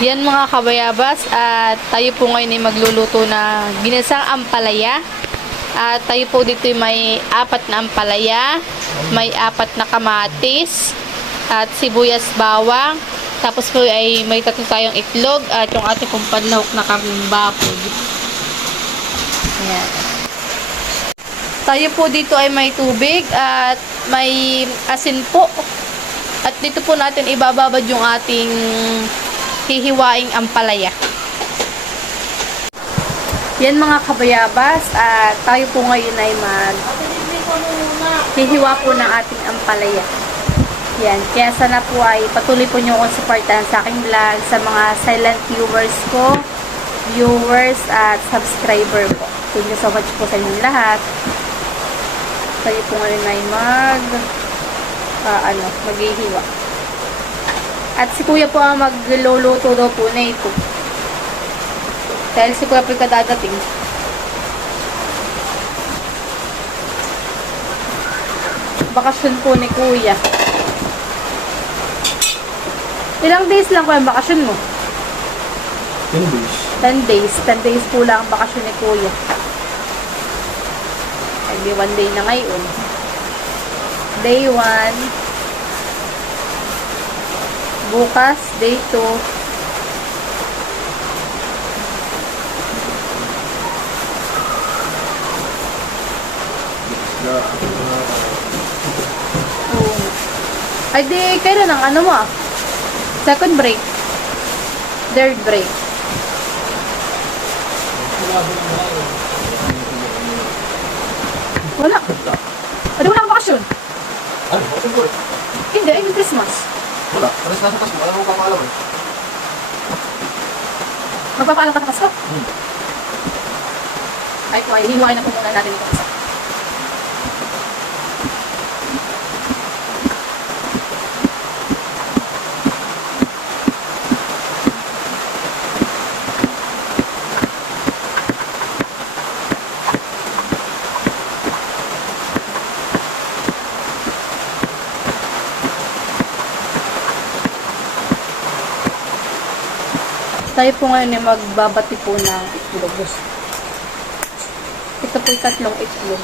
Yan mga kabayabas, at tayo po ngayon ay magluluto na ginisang ampalaya. At tayo po dito ay may 4 na ampalaya, may 4 na kamatis, at sibuyas bawang. Tapos po ay may 3 tayong itlog at yung ating pong panlahok na karning bapog. Ayan. Tayo po dito ay may tubig at may asin po. At dito po natin ibababad yung ating hihiwaing ampalaya. Yan mga kabayabas, at tayo po ngayon ay hihiwa po ng ating ampalaya. Yan, kaya sana po ay patuloy po nyo akong supportahan sa aking vlog, sa mga silent viewers ko, viewers at subscriber po. Thank you so much po sa inyong lahat. Tayo po ngayon ay maghihiwa. At si kuya po ang magluluto daw po na ito. Dahil si kuya po yung kadadating. Bakasyon po ni kuya. Ilang days lang po ang bakasyon mo? 10 days. 10 days. 10 days po lang ang bakasyon ni kuya. Ay, 1 day na ngayon. Day 1. Bukas, day 2. Ay, di, kailan ang ano mo? Second break. Third break. Wala. Adi, wala kang bakasyon. Ano? Bakit ko? Hindi, ay, Christmas. Wala. Pares nasa kas mo. Alam mo papaalam eh. Magpapaalam ka sa kaso? Ay, kuhay, hinuwain na po muna natin ito isa. Tayo po ngayon ay magbabati po ng itlog. Ito po yung 3 itlog.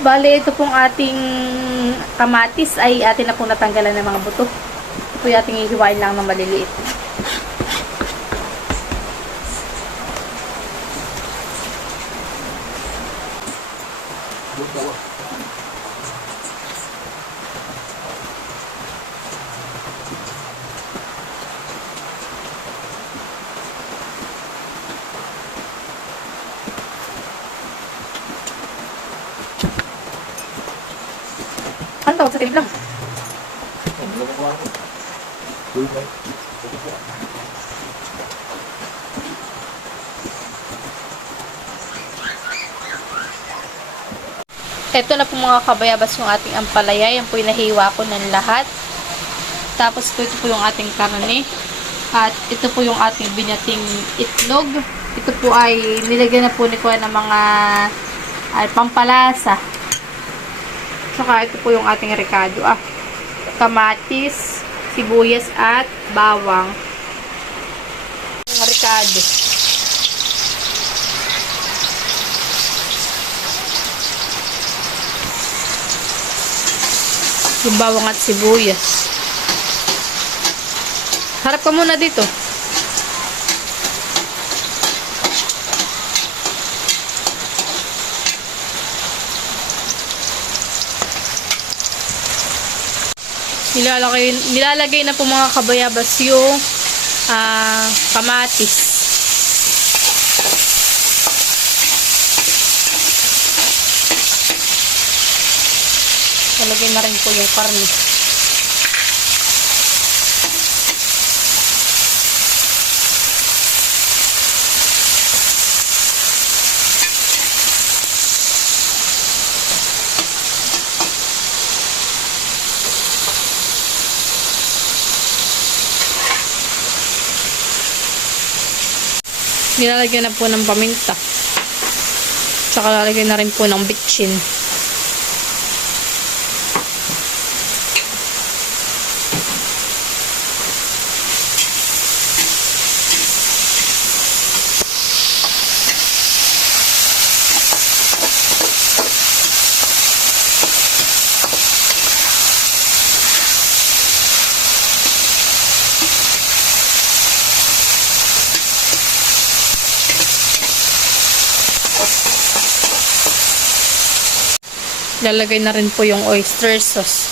Bale, ito pong ating kamatis ay atin na pong natanggalan ng mga buto. Ito po yung ating hihiwain lang ng maliliit. Ano tawag sa timplang? Ito na po mga kabayabas yung ating ampalaya. Yan po yung nahiwa ko ng lahat. Tapos po ito po yung ating karne. At ito po yung ating binating itlog. Ito po ay nilagyan na po ni Kuya ng mga pampalasa. Saka ito po yung ating rekado. Kamatis, sibuyas at bawang. Yung rekado. Yung bawang at sibuyas. Harap ka muna dito. Nilalagay na po mga kabayabas yung kamatis. Lalagay na rin po yung karne. Nilalagyan na po ng paminta. Tsaka lalagyan na rin po ng bitchin. Lalagay na rin po yung oyster sauce.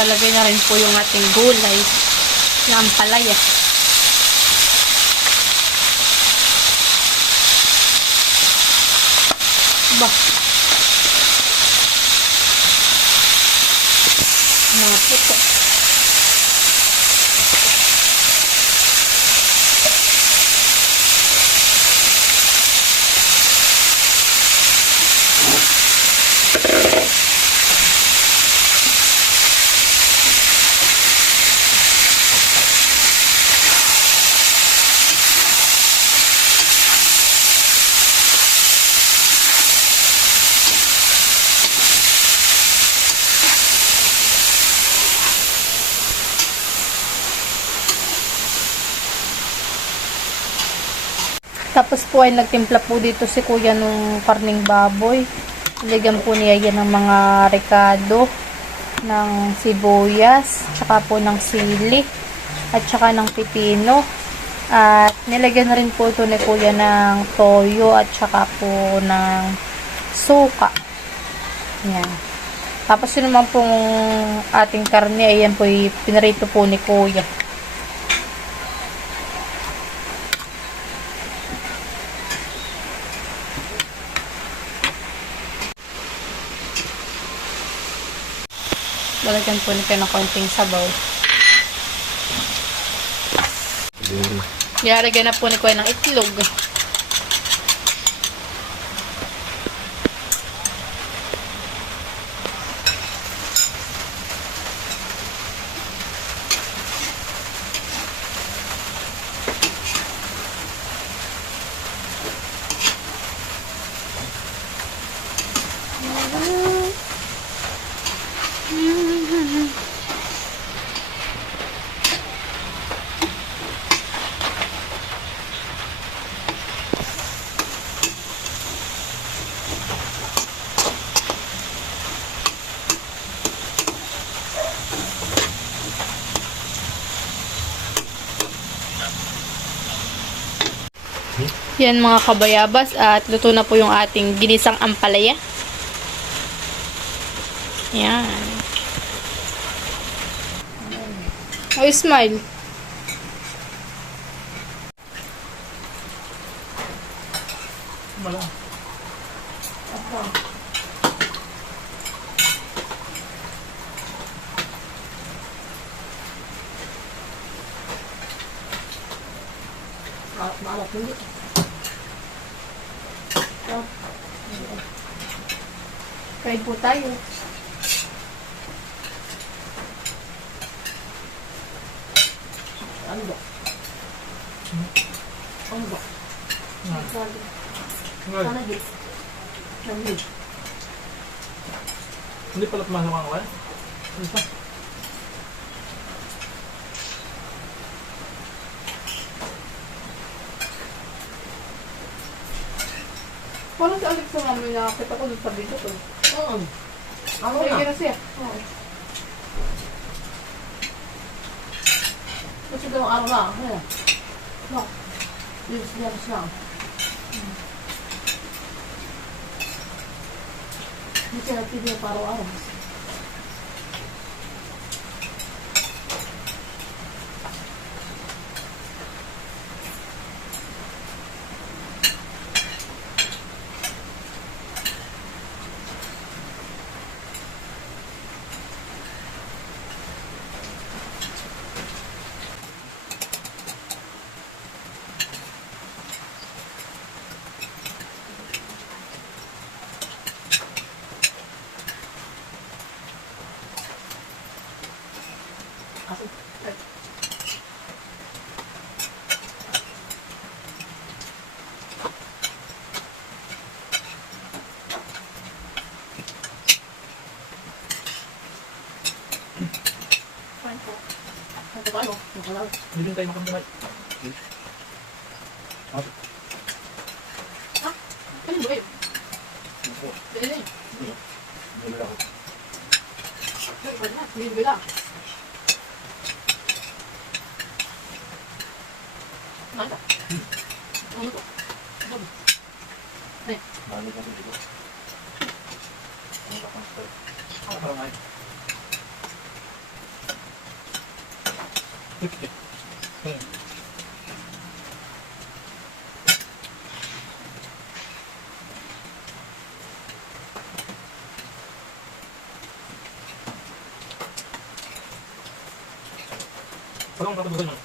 Lalagay na rin po yung ating gulay na ampalaya. Mga puto. Tapos po ay nagtimpla po dito si kuya nung karning baboy. Nilagyan po niya yan ng mga rekado, ng sibuyas, tsaka po ng sili, at tsaka ng pipino. At nilagyan na rin po ito ni kuya ng toyo at tsaka po ng suka. Yan. Tapos yun naman pong ating karne, ayan po pinarito po ni kuya. Lalagyan po nito ng konting sabaw. Ilalagyan na po ni kuya ng itlog. Yan mga kabayabas, at luto na po yung ating ginisang ampalaya. Yan. Oh, smile. Wala. Maalat hindi. Kain po tayo. Ano ba? Ano ba? Hindi pala pumasok ang kawal? Ano pa? Parang si Alex sa mami nakakita ko dun sa video ko. Oo. Ano Sige na? na siya. Oo. Kasi daw araw na. Kaya. No. Yes lang. Hindi siya nagpili pa araw-araw. Ito tayo. Wala. Hindi din tayo makamdamay. Kanin ba eh? Dali. Hindi lang. Wala na. Hindi bila. Nada. Ano to? Mali ka dito. Ano ka pang start? Parang ay. Parang katabugan mo.